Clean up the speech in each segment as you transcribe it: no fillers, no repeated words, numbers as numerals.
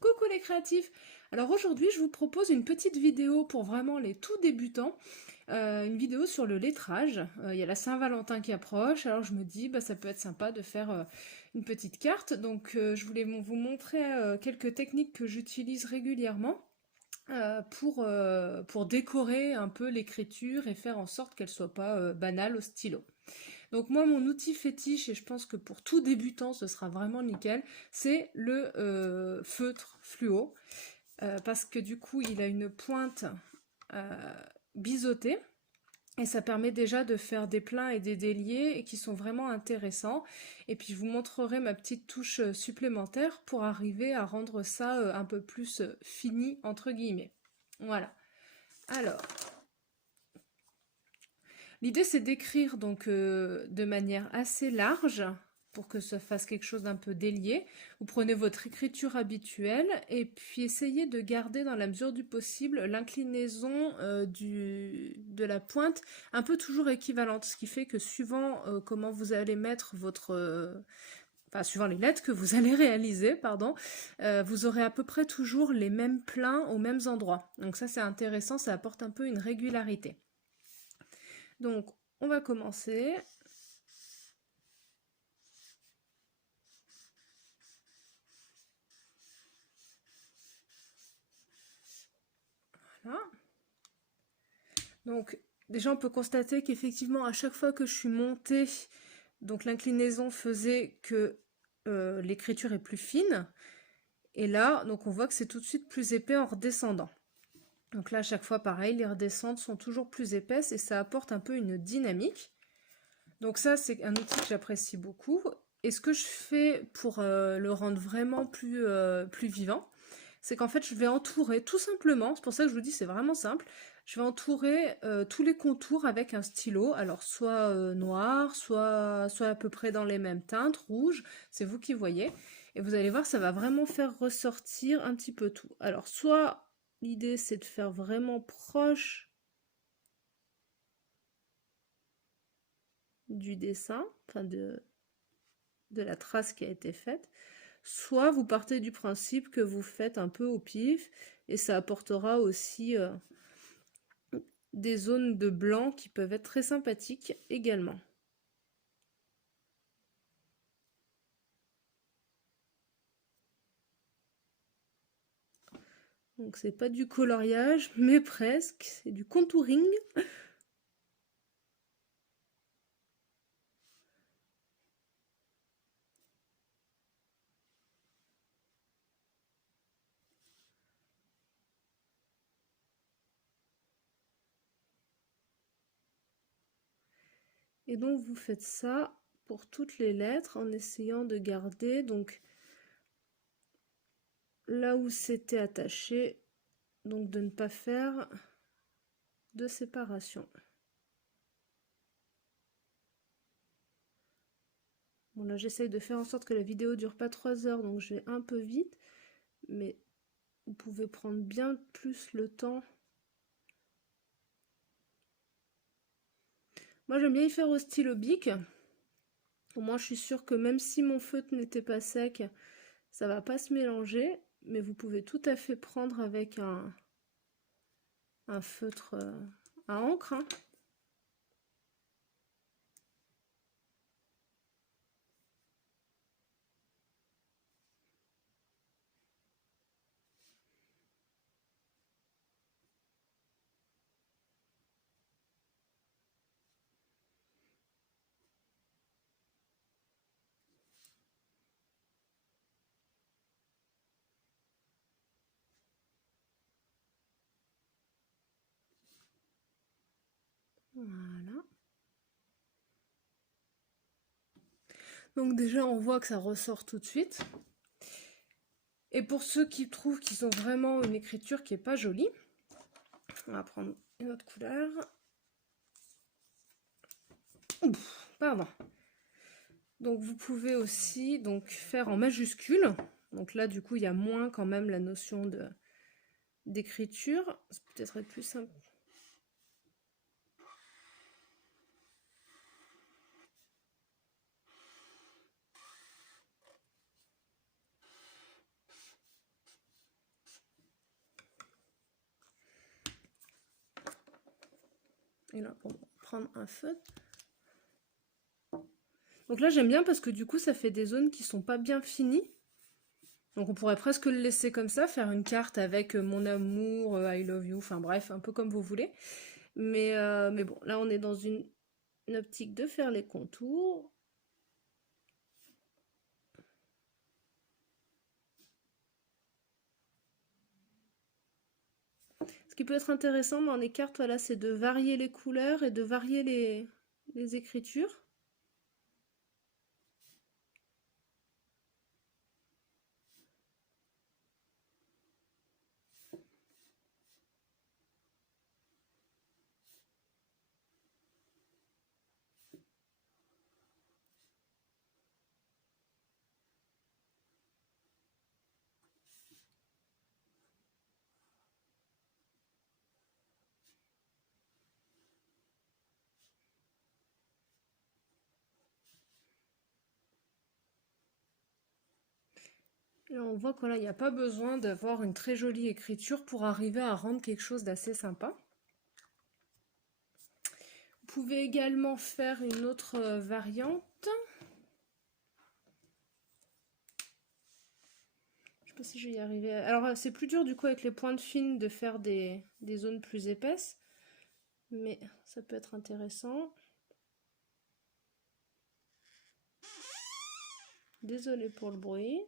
Coucou les créatifs! Alors aujourd'hui je vous propose une petite vidéo pour vraiment les tout débutants, une vidéo sur le lettrage. Il y a la Saint-Valentin qui approche, alors je me dis bah, ça peut être sympa de faire une petite carte. Donc je voulais vous montrer quelques techniques que j'utilise régulièrement pour décorer un peu l'écriture et faire en sorte qu'elle soit pas banale au stylo. Donc moi, mon outil fétiche, et je pense que pour tout débutant, ce sera vraiment nickel, c'est le feutre fluo. Parce que du coup, il a une pointe euh, biseautée. Et ça permet déjà de faire des pleins et des déliés et qui sont vraiment intéressants. Et puis je vous montrerai ma petite touche supplémentaire pour arriver à rendre ça un peu plus fini, entre guillemets. Voilà. Alors, l'idée, c'est d'écrire donc de manière assez large pour que ça fasse quelque chose d'un peu délié. Vous prenez votre écriture habituelle et puis essayez de garder dans la mesure du possible l'inclinaison de la pointe un peu toujours équivalente, ce qui fait que suivant comment vous allez mettre votre... enfin, suivant les lettres que vous allez réaliser, pardon, vous aurez à peu près toujours les mêmes pleins aux mêmes endroits. Donc ça, c'est intéressant, ça apporte un peu une régularité. Donc, on va commencer. Voilà. Donc, déjà, on peut constater qu'effectivement, à chaque fois que je suis montée, donc l'inclinaison faisait que l'écriture est plus fine. Et là, donc on voit que c'est tout de suite plus épais en redescendant. Donc là, à chaque fois, pareil, les redescentes sont toujours plus épaisses et ça apporte un peu une dynamique. Donc ça, c'est un outil que j'apprécie beaucoup. Et ce que je fais pour le rendre vraiment plus vivant, c'est qu'en fait, je vais entourer tout simplement, c'est pour ça que je vous dis c'est vraiment simple, je vais entourer tous les contours avec un stylo, alors soit noir, soit à peu près dans les mêmes teintes, rouge, c'est vous qui voyez. Et vous allez voir, ça va vraiment faire ressortir un petit peu tout. Alors soit l'idée c'est de faire vraiment proche du dessin, enfin de la trace qui a été faite, soit vous partez du principe que vous faites un peu au pif et ça apportera aussi des zones de blanc qui peuvent être très sympathiques également. Donc c'est pas du coloriage, mais presque, c'est du contouring. Et donc vous faites ça pour toutes les lettres en essayant de garder donc là où c'était attaché, donc de ne pas faire de séparation. Bon là j'essaye de faire en sorte que la vidéo dure pas 3 heures, donc je vais un peu vite, mais vous pouvez prendre bien plus le temps. Moi j'aime bien y faire au stylo bic. Au moins je suis sûre que même si mon feutre n'était pas sec, ça va pas se mélanger, mais vous pouvez tout à fait prendre avec un feutre à encre, hein. Voilà. Donc déjà on voit que ça ressort tout de suite. Et pour ceux qui trouvent qu'ils ont vraiment une écriture qui est pas jolie, on va prendre une autre couleur. Ouf, pardon. Donc vous pouvez aussi donc faire en majuscule. Donc là du coup il y a moins quand même la notion d'écriture. C'est peut-être plus simple. Et là, on va prendre un feutre. Donc là, j'aime bien parce que du coup, ça fait des zones qui sont pas bien finies. Donc on pourrait presque le laisser comme ça, faire une carte avec mon amour, I love you, enfin bref, un peu comme vous voulez. Mais bon, là on est dans une optique de faire les contours. Ce qui peut être intéressant dans les cartes, voilà, c'est de varier les couleurs et de varier les écritures. Et on voit qu'il n'y a pas besoin d'avoir une très jolie écriture pour arriver à rendre quelque chose d'assez sympa. Vous pouvez également faire une autre variante. Je sais pas si je vais y arriver. Alors c'est plus dur du coup avec les pointes fines de faire des zones plus épaisses. Mais ça peut être intéressant. Désolée pour le bruit.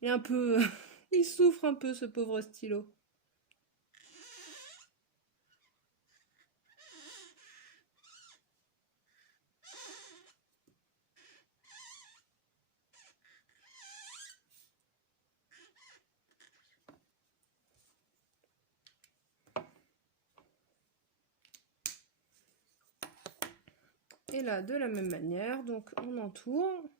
Il est un peu... il souffre un peu ce pauvre stylo. Et là, de la même manière, donc on entoure.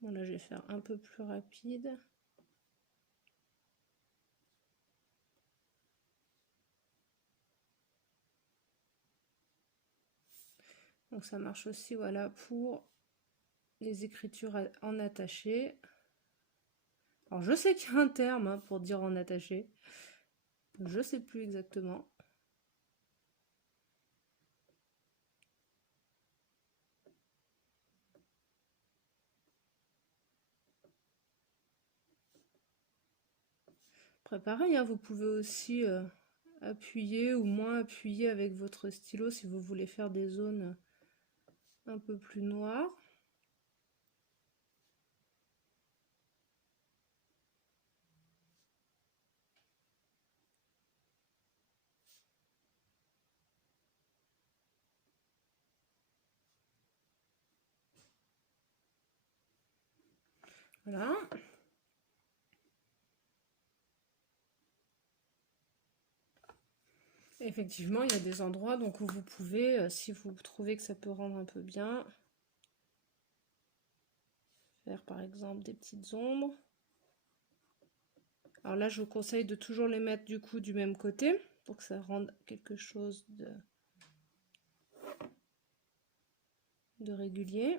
Bon, là, je vais faire un peu plus rapide. Donc ça marche aussi, voilà, pour les écritures en attaché. Alors je sais qu'il y a un terme hein, pour dire en attaché. Je sais plus exactement. Après pareil, hein, vous pouvez aussi appuyer ou moins appuyer avec votre stylo si vous voulez faire des zones un peu plus noires. Voilà. Effectivement, il y a des endroits donc, où vous pouvez, si vous trouvez que ça peut rendre un peu bien, faire par exemple des petites ombres. Alors là, je vous conseille de toujours les mettre du coup du même côté pour que ça rende quelque chose de régulier.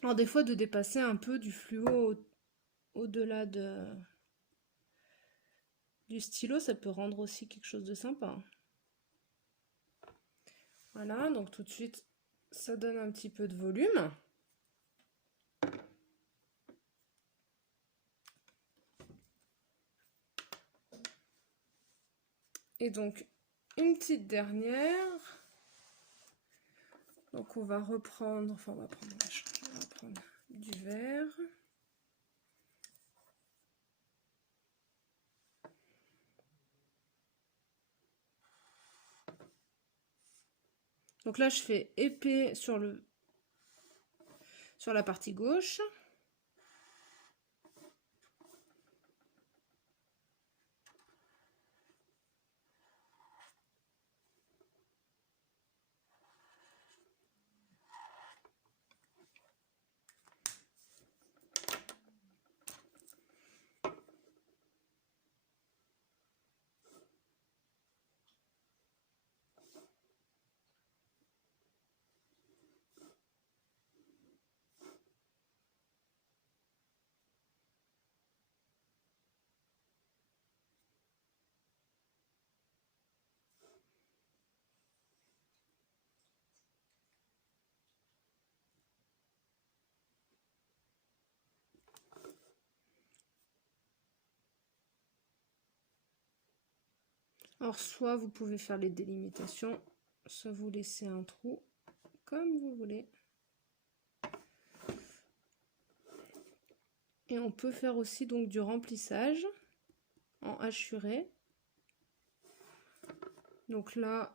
Alors des fois, de dépasser un peu du fluo au-delà du stylo, ça peut rendre aussi quelque chose de sympa. Voilà, donc tout de suite, ça donne un petit peu de volume. Et donc, une petite dernière. Donc on va reprendre, enfin on va prendre du vert. Donc là, je fais épais sur la partie gauche. Alors, soit vous pouvez faire les délimitations, soit vous laissez un trou, comme vous voulez. Et on peut faire aussi donc du remplissage en hachuré. Donc là,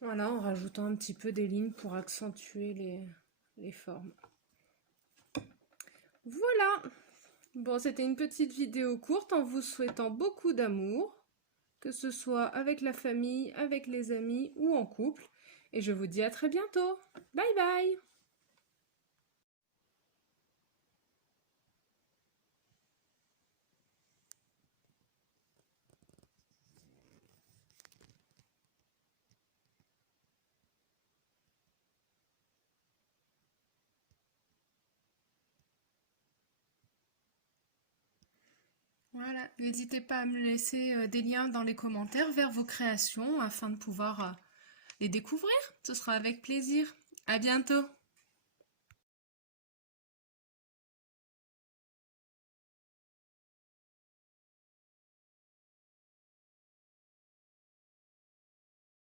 voilà, en rajoutant un petit peu des lignes pour accentuer les formes. Voilà. Bon, c'était une petite vidéo courte en vous souhaitant beaucoup d'amour, que ce soit avec la famille, avec les amis ou en couple. Et je vous dis à très bientôt. Bye bye! Voilà, n'hésitez pas à me laisser des liens dans les commentaires vers vos créations afin de pouvoir les découvrir. Ce sera avec plaisir. À bientôt!